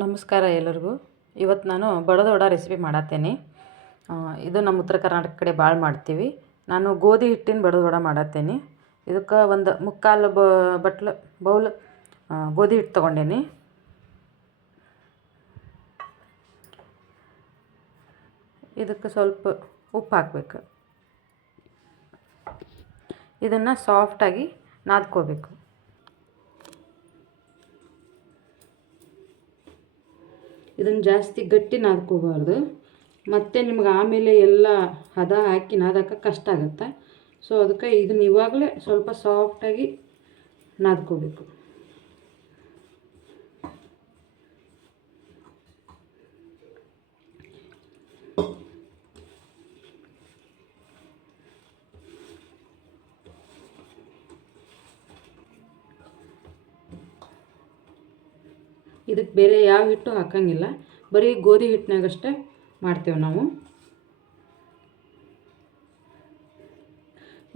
ನಮಸ್ಕಾರ ಎಲ್ಲರಿಗೂ. ಇವತ್ತು ನಾನು ಬಡದ ವಡ ರೆಸಿಪಿ ಮಾಡತ್ತೇನೆ ಇದು ನಮ್ಮ ಉತ್ತರ ಕರ್ನಾಟಕ ಕಡೆ ಭಾಳ ಮಾಡ್ತೀವಿ. ನಾನು ಗೋಧಿ ಹಿಟ್ಟಿನ ಬಡದ ವಡ ಮಾಡತ್ತೇನೆ. ಇದಕ್ಕೆ ಒಂದು ಮುಕ್ಕಾಲು ಬಟ್ಲು, ಬೌಲ್ ಗೋಧಿ ಹಿಟ್ಟು ತೊಗೊಂಡೇನಿ. ಇದಕ್ಕೆ ಸ್ವಲ್ಪ ಉಪ್ಪು ಹಾಕಬೇಕು. ಇದನ್ನು ಸಾಫ್ಟಾಗಿ ನಾದ್ಕೋಬೇಕು. ಇದನ್ನು ಜಾಸ್ತಿ ಗಟ್ಟಿ ನಾದ್ಕೋಬಾರ್ದು. ಮತ್ತು ನಿಮ್ಗೆ ಆಮೇಲೆ ಎಲ್ಲ ಹದ ಹಾಕಿ ನಾದಕ್ಕೆ ಕಷ್ಟ ಆಗುತ್ತೆ. ಸೊ ಅದಕ್ಕೆ ಇದನ್ನ ಇವಾಗಲೇ ಸ್ವಲ್ಪ ಸಾಫ್ಟಾಗಿ ನಾದ್ಕೋಬೇಕು. ಇದಕ್ಕೆ ಬೇರೆ ಯಾವ ಹಿಟ್ಟು ಹಾಕಂಗಿಲ್ಲ. ಬರೀ ಗೋಧಿ ಹಿಟ್ಟಿನಾಗಷ್ಟೇ ಮಾಡ್ತೇವೆ ನಾವು.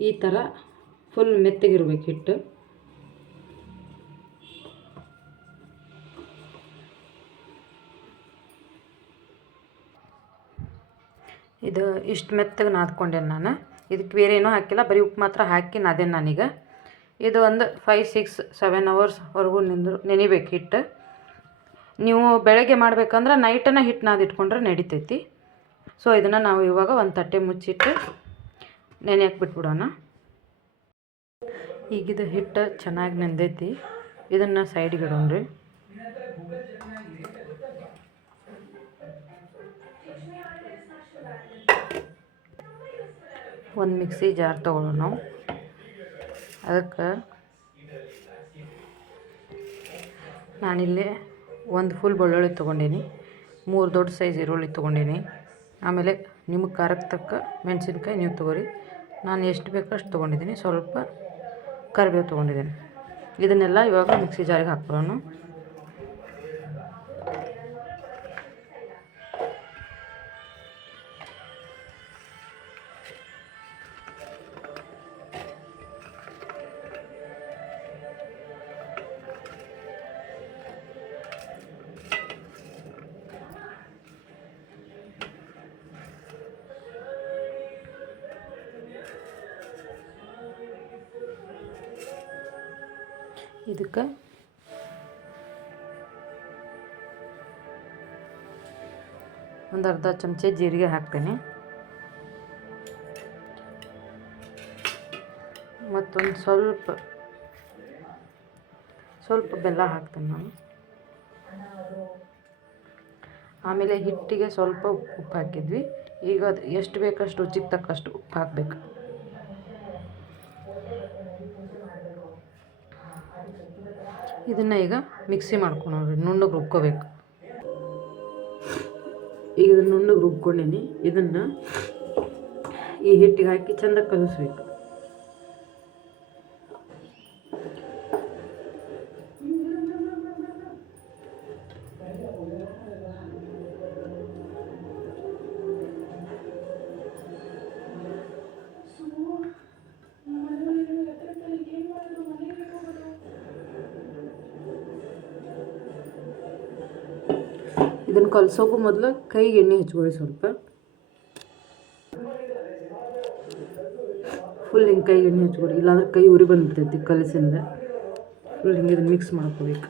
ಈ ಥರ ಫುಲ್ ಮೆತ್ತಗಿರ್ಬೇಕು ಹಿಟ್ಟು. ಇದು ಇಷ್ಟು ಮೆತ್ತಗೆ ನಾದ್ಕೊಂಡೇನೆ ನಾನು. ಇದಕ್ಕೆ ಬೇರೆ ಏನೂ ಹಾಕಿಲ್ಲ. ಬರೀ ಉಪ್ಪು ಮಾತ್ರ ಹಾಕಿ ನಾದೇನು ನಾನೀಗ. ಇದು ಒಂದು ಫೈವ್ ಸಿಕ್ಸ್ ಸೆವೆನ್ ಅವರ್ಸ್ವರೆಗೂ ನಿಂದ್ರು ನೆನಿಬೇಕು ಹಿಟ್ಟು. ನೀವು ಬೆಳಗ್ಗೆ ಮಾಡಬೇಕಂದ್ರೆ ನೈಟನ್ನು ಹಿಟ್ಟು ನಾದಿಟ್ಕೊಂಡ್ರೆ ನಡಿತೈತಿ. ಸೊ ಇದನ್ನು ನಾವು ಇವಾಗ ಒಂದು ತಟ್ಟೆ ಮುಚ್ಚಿಟ್ಟು ನೆನೆಯಕ್ಕೆ ಬಿಟ್ಬಿಡೋಣ ಈಗಿದು ಹಿಟ್ಟು ಚೆನ್ನಾಗಿ ನೆಂದೈತಿ. ಇದನ್ನು ಸೈಡ್ಗೆ ಇಡೋಣ್ರಿ. ಒಂದು ಮಿಕ್ಸಿ ಜಾರ್ ತೊಗೊಳ್ಳೋಣ ನಾವು. ಅದಕ್ಕೆ ನಾನಿಲ್ಲಿ ಒಂದು ಫುಲ್ ಬೆಳ್ಳುಳ್ಳಿ ತೊಗೊಂಡೀನಿ. ಮೂರು ದೊಡ್ಡ ಸೈಜ್ ಈರುಳ್ಳಿ ತೊಗೊಂಡೀನಿ. ಆಮೇಲೆ ನಿಮಗೆ ಖಾರಕ್ಕೆ ತಕ್ಕ ಮೆಣಸಿನ್ಕಾಯಿ ನೀವು ತೊಗೊರಿ. ನಾನು ಎಷ್ಟು ಬೇಕೋ ಅಷ್ಟು ತೊಗೊಂಡಿದ್ದೀನಿ ಸ್ವಲ್ಪ ಕರಿಬೇವು ತೊಗೊಂಡಿದ್ದೀನಿ ಇದನ್ನೆಲ್ಲ ಇವಾಗ ಮಿಕ್ಸಿ ಜಾರಿಗೆ ಹಾಕ್ಬಿಡೋಣ ಇದಕ್ಕೆ. ಒಂದು ಅರ್ಧ ಚಮಚ ಜೀರಿಗೆ ಹಾಕ್ತೀನಿ. ಮತ್ತೊಂದು ಸ್ವಲ್ಪ ಸ್ವಲ್ಪ ಬೆಲ್ಲ ಹಾಕ್ತೇನೆ ನಾನು. ಆಮೇಲೆ ಹಿಟ್ಟಿಗೆ ಸ್ವಲ್ಪ ಉಪ್ಪು ಹಾಕಿದ್ವಿ. ಈಗ ಅದು ಎಷ್ಟು ಬೇಕಷ್ಟು ರುಚಿಗೆ ತಕ್ಕಷ್ಟು ಉಪ್ಪು ಹಾಕಬೇಕು. ಇದನ್ನು ಈಗ ಮಿಕ್ಸಿ ಮಾಡ್ಕೊಳೋರಿ ನುಣ್ಣಗೆ ರುಬ್ಕೋಬೇಕು. ಈಗ ಇದನ್ನು ನುಣ್ಣಗೆ ರುಬ್ಕೊಂಡೀನಿ. ಇದನ್ನು ಈ ಹಿಟ್ಟಿಗೆ ಹಾಕಿ ಚೆಂದ ಕಲಿಸ್ಬೇಕು. ಇದನ್ನು ಕಲಸೋಕ್ಕೂ ಮೊದಲು ಕೈಗೆ ಎಣ್ಣೆ ಹಚ್ಕೊಳ್ಳಿ ಸ್ವಲ್ಪ ಫುಲ್ ಹಿಂಗೆ ಕೈಗೆ ಎಣ್ಣೆ ಹಚ್ಕೊಡಿ ಇಲ್ಲಾಂದ್ರೆ ಕೈ ಉರಿ ಬಂದ್ಬಿಡ್ತೈತಿ ಕಲಸಿಂದ ಫುಲ್ ಹಿಂಗೆ ಇದನ್ನು ಮಿಕ್ಸ್ ಮಾಡ್ಕೋಬೇಕು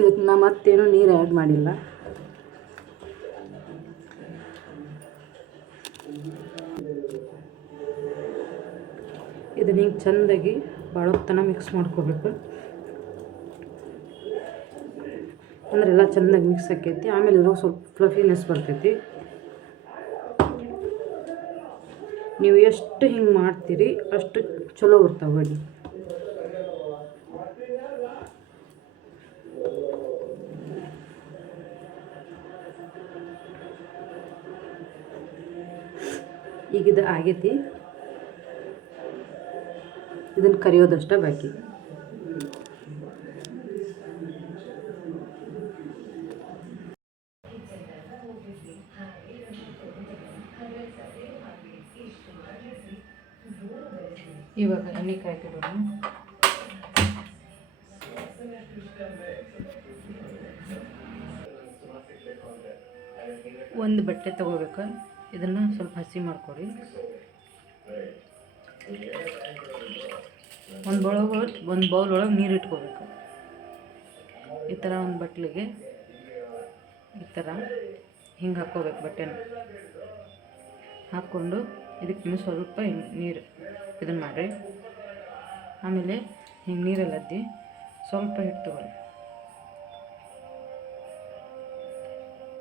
ಇದಕ್ಕೆ ನಾ ಮತ್ತೇನು ನೀರು ಆ್ಯಡ್ ಮಾಡಿಲ್ಲ. ಇದನ್ನ ಹಿಂಗೆ ಚೆಂದಾಗಿ ಬಾಳೋತ್ತನ ಮಿಕ್ಸ್ ಮಾಡ್ಕೋಬೇಕು. ಅಂದ್ರೆ ಎಲ್ಲ ಚೆಂದಾಗಿ ಮಿಕ್ಸ್ ಆಕೈತಿ. ಆಮೇಲೆ ಇದ್ರಾಗ ಸ್ವಲ್ಪ ಫ್ಲಫಿನೆಸ್ ಬರ್ತೈತಿ. ನೀವು ಎಷ್ಟು ಹಿಂಗೆ ಮಾಡ್ತೀರಿ ಅಷ್ಟು ಚಲೋ ಬರ್ತಾವೆ ಬಡಿ ಈಗ ಇದು ಆಗೈತಿ. ಇದನ್ನು ಕರಿಯೋದಷ್ಟೇ ಬಾಕಿ. ಇವಾಗ ಎಣ್ಣೆ ಕಾಯ್ತಿರೋದು ಒಂದು ಬಟ್ಟೆ ತಗೋಬೇಕು? ಇದನ್ನು ಸ್ವಲ್ಪ ಹಸಿ ಮಾಡ್ಕೊಳ್ರಿ ಒಂದು ಬೌಲ್ ಒಂದು ಬೌಲ್ ಒಳಗೆ ನೀರು ಇಟ್ಕೋಬೇಕು. ಈ ಥರ ಒಂದು ಬಟ್ಲಿಗೆ ಈ ಥರ ಹಿಂಗೆ ಹಾಕ್ಕೋಬೇಕು ಬಟ್ಟೆನ. ಹಾಕ್ಕೊಂಡು ಇದಕ್ಕೆ ಸ್ವಲ್ಪ ನೀರು ಇದನ್ನು ಮಾಡಿರಿ. ಆಮೇಲೆ ಹಿಂಗೆ ನೀರೆಲ್ಲ ಅದ್ದಿ ಸ್ವಲ್ಪ ಹಿಟ್ಟು ತಗೊಳ್ಳಿ.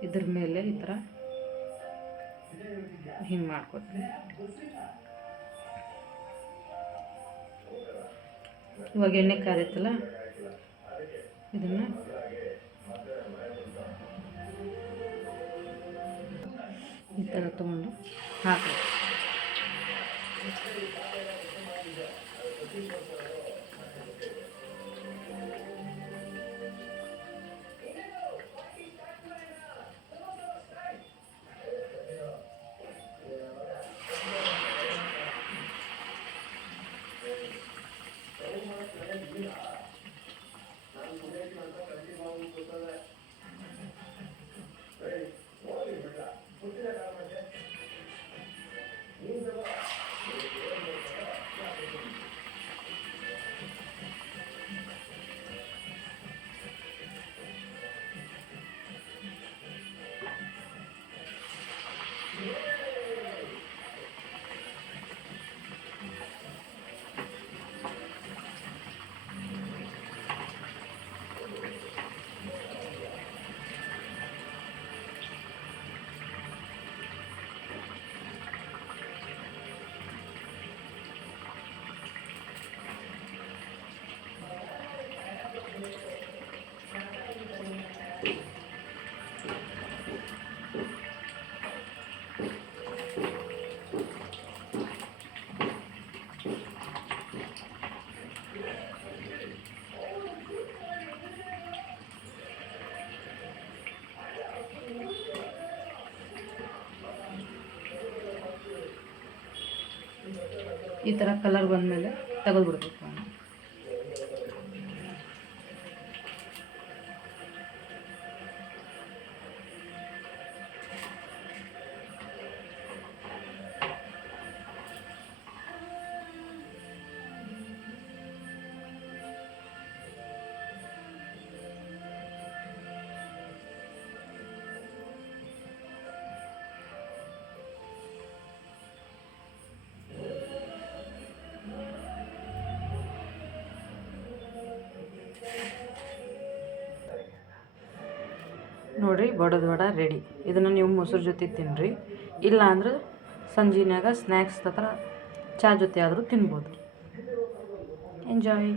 ಇದ್ರ ಮೇಲೆ ಈ ಥರ ಹಿಂಗೆ ಮಾಡ್ಕೊತೀನಿ. ಇವಾಗ ಎಣ್ಣೆ ಕಾದೈತಲ್ಲ ಇದನ್ನು? ಈ ಥರ ತೊಗೊಂಡು ಹಾಕಿ. ಈ ಥರ ಕಲರ್ ಬಂದಮೇಲೆ ತೆಗೆದ್ಬಿಡ್ಬೇಕು. ನೋಡಿರಿ ಬಡದ ವಡ ರೆಡಿ ಇದನ್ನು ನೀವು ಮೊಸರು ಜೊತೆ ತಿನ್ನಿರಿ ಇಲ್ಲ ಅಂದ್ರೆ ಸಂಜೆನ್ಯಾಗ ಸ್ನ್ಯಾಕ್ಸ್ ಹತ್ರ ಚಾ ಜೊತೆ ಆದರೂ ತಿನ್ಬೋದು. ಎಂಜಾಯ್